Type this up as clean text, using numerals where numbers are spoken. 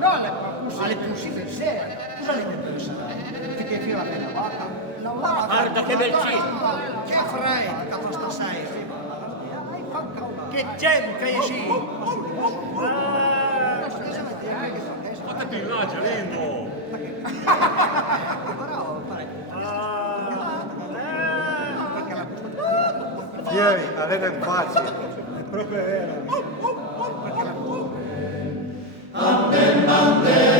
no, alle così per sé. Cosa le pensare? Che fino alla bella vaca? Guarda che bel cibo! Che freddo che fa stasera! Che tempo che è sì! Guarda che villaggio lindo! Ieri, all'era in faccia, è proprio vero. Amen, amen.